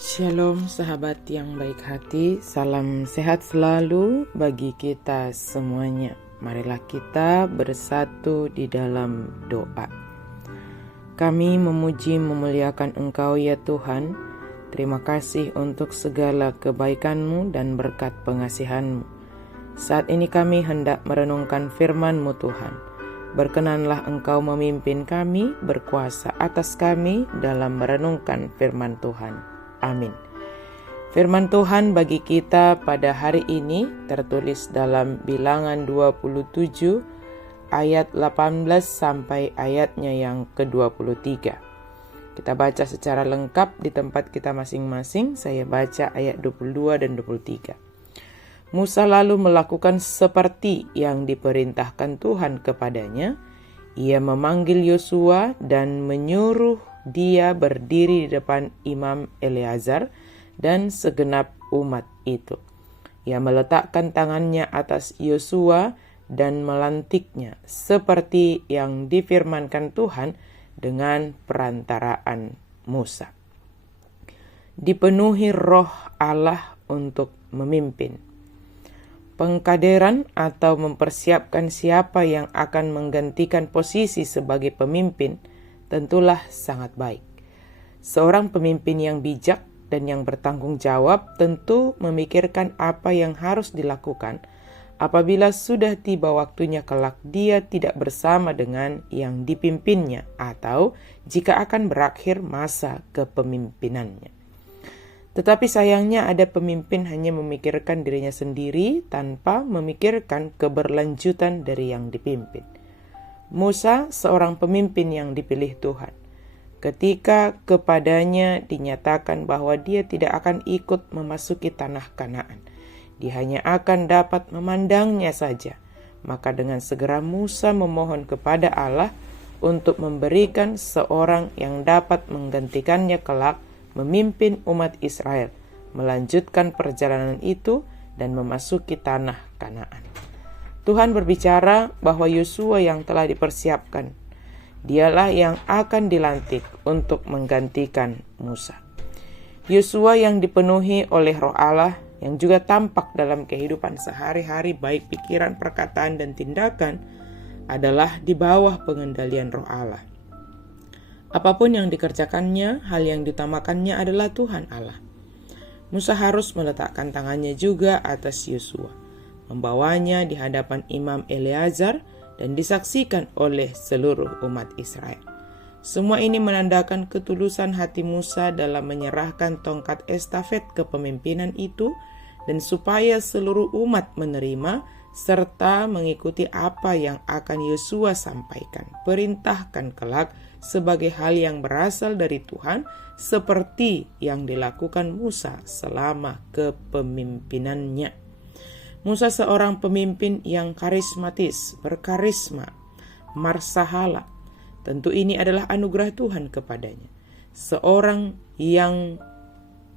Shalom sahabat yang baik hati, salam sehat selalu bagi kita semuanya. Marilah kita bersatu di dalam doa. Kami memuji memuliakan Engkau ya Tuhan. Terima kasih untuk segala kebaikan-Mu dan berkat pengasihan-Mu. Saat ini kami hendak merenungkan firman-Mu Tuhan. Berkenanlah Engkau memimpin kami, berkuasa atas kami dalam merenungkan firman Tuhan. Amin. Firman Tuhan bagi kita pada hari ini tertulis dalam Bilangan 27 ayat 18 sampai ayatnya yang ke-23. Kita baca secara lengkap di tempat kita masing-masing. Saya baca ayat 22 dan 23. Musa lalu melakukan seperti yang diperintahkan Tuhan kepadanya. Ia memanggil Yosua dan menyuruh dia berdiri di depan Imam Eleazar dan segenap umat itu. Ia meletakkan tangannya atas Yosua dan melantiknya seperti yang difirmankan Tuhan dengan perantaraan Musa. Dipenuhi roh Allah untuk memimpin. Pengkaderan atau mempersiapkan siapa yang akan menggantikan posisi sebagai pemimpin tentulah sangat baik. Seorang pemimpin yang bijak dan yang bertanggung jawab tentu memikirkan apa yang harus dilakukan apabila sudah tiba waktunya kelak dia tidak bersama dengan yang dipimpinnya atau jika akan berakhir masa kepemimpinannya. Tetapi sayangnya ada pemimpin hanya memikirkan dirinya sendiri tanpa memikirkan keberlanjutan dari yang dipimpin. Musa seorang pemimpin yang dipilih Tuhan. Ketika kepadanya dinyatakan bahwa dia tidak akan ikut memasuki tanah Kanaan, dia hanya akan dapat memandangnya saja. Maka dengan segera Musa memohon kepada Allah untuk memberikan seorang yang dapat menggantikannya kelak memimpin umat Israel, melanjutkan perjalanan itu dan memasuki tanah Kanaan. Tuhan berbicara bahwa Yosua yang telah dipersiapkan, dialah yang akan dilantik untuk menggantikan Musa. Yosua yang dipenuhi oleh roh Allah, yang juga tampak dalam kehidupan sehari-hari baik pikiran, perkataan, dan tindakan, adalah di bawah pengendalian roh Allah. Apapun yang dikerjakannya, hal yang diutamakannya adalah Tuhan Allah. Musa harus meletakkan tangannya juga atas Yosua, membawanya di hadapan Imam Eleazar dan disaksikan oleh seluruh umat Israel. Semua ini menandakan ketulusan hati Musa dalam menyerahkan tongkat estafet kepemimpinan itu dan supaya seluruh umat menerima serta mengikuti apa yang akan Yosua sampaikan, perintahkan kelak sebagai hal yang berasal dari Tuhan seperti yang dilakukan Musa selama kepemimpinannya. Musa seorang pemimpin yang karismatis, berkarisma, marsahala. Tentu ini adalah anugerah Tuhan kepadanya. Seorang yang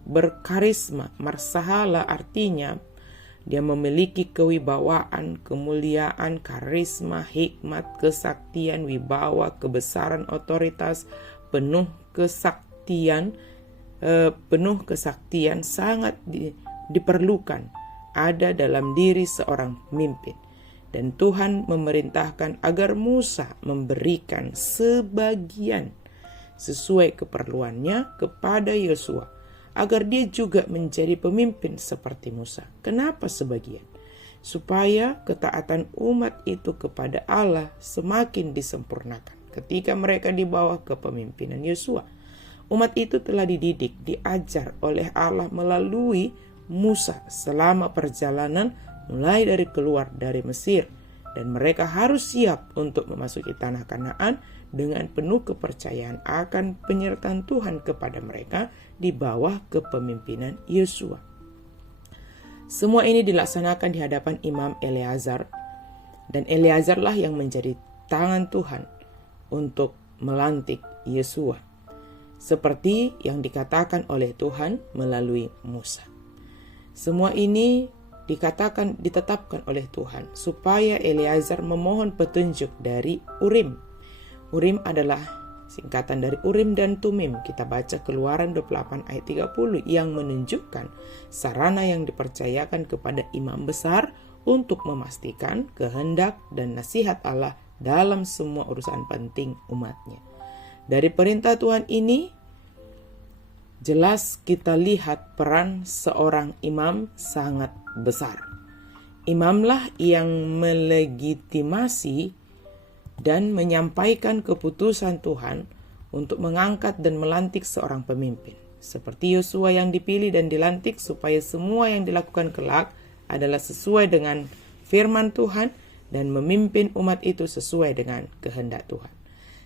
berkarisma, marsahala artinya dia memiliki kewibawaan, kemuliaan, karisma, hikmat, kesaktian, wibawa, kebesaran, otoritas, penuh kesaktian sangat diperlukan ada dalam diri seorang pemimpin. Dan Tuhan memerintahkan agar Musa memberikan sebagian sesuai keperluannya kepada Yosua, agar dia juga menjadi pemimpin seperti Musa. Kenapa sebagian? Supaya ketaatan umat itu kepada Allah semakin disempurnakan. Ketika mereka di bawah kepemimpinan Yosua, umat itu telah dididik, diajar oleh Allah melalui Musa selama perjalanan mulai dari keluar dari Mesir, dan mereka harus siap untuk memasuki tanah Kanaan dengan penuh kepercayaan akan penyertaan Tuhan kepada mereka di bawah kepemimpinan Yosua. Semua ini dilaksanakan di hadapan Imam Eleazar, dan Eleazarlah yang menjadi tangan Tuhan untuk melantik Yosua, seperti yang dikatakan oleh Tuhan melalui Musa. Semua ini ditetapkan oleh Tuhan supaya Eleazar memohon petunjuk dari Urim. Urim adalah singkatan dari Urim dan Tumim. Kita baca Keluaran 28 ayat 30 yang menunjukkan sarana yang dipercayakan kepada imam besar untuk memastikan kehendak dan nasihat Allah dalam semua urusan penting umatnya. Dari perintah Tuhan ini, jelas kita lihat peran seorang imam sangat besar. Imamlah yang melegitimasi dan menyampaikan keputusan Tuhan untuk mengangkat dan melantik seorang pemimpin. Seperti Yosua yang dipilih dan dilantik supaya semua yang dilakukan kelak adalah sesuai dengan firman Tuhan dan memimpin umat itu sesuai dengan kehendak Tuhan.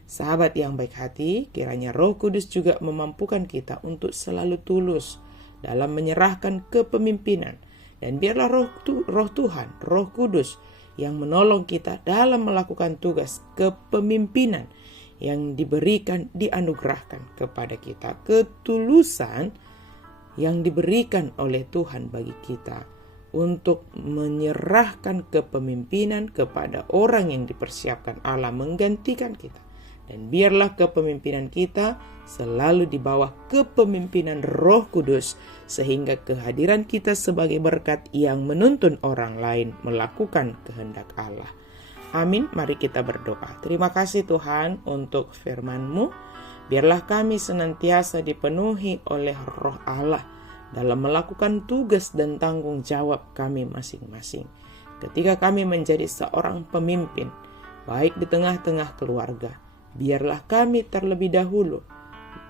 Sahabat yang baik hati, kiranya Roh Kudus juga memampukan kita untuk selalu tulus dalam menyerahkan kepemimpinan. Dan biarlah Roh Tuhan, Roh Kudus yang menolong kita dalam melakukan tugas kepemimpinan yang diberikan, dianugerahkan kepada kita. Ketulusan yang diberikan oleh Tuhan bagi kita untuk menyerahkan kepemimpinan kepada orang yang dipersiapkan Allah menggantikan kita. Dan biarlah kepemimpinan kita selalu di bawah kepemimpinan Roh Kudus, sehingga kehadiran kita sebagai berkat yang menuntun orang lain melakukan kehendak Allah. Amin. Mari kita berdoa. Terima kasih Tuhan untuk firman-Mu. Biarlah kami senantiasa dipenuhi oleh Roh Allah dalam melakukan tugas dan tanggung jawab kami masing-masing. Ketika kami menjadi seorang pemimpin, baik di tengah-tengah keluarga, biarlah kami terlebih dahulu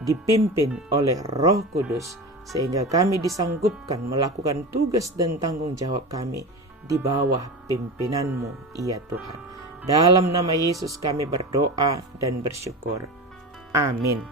dipimpin oleh Roh Kudus, sehingga kami disanggupkan melakukan tugas dan tanggung jawab kami di bawah pimpinan-Mu, ya Tuhan. Dalam nama Yesus kami berdoa dan bersyukur. Amin.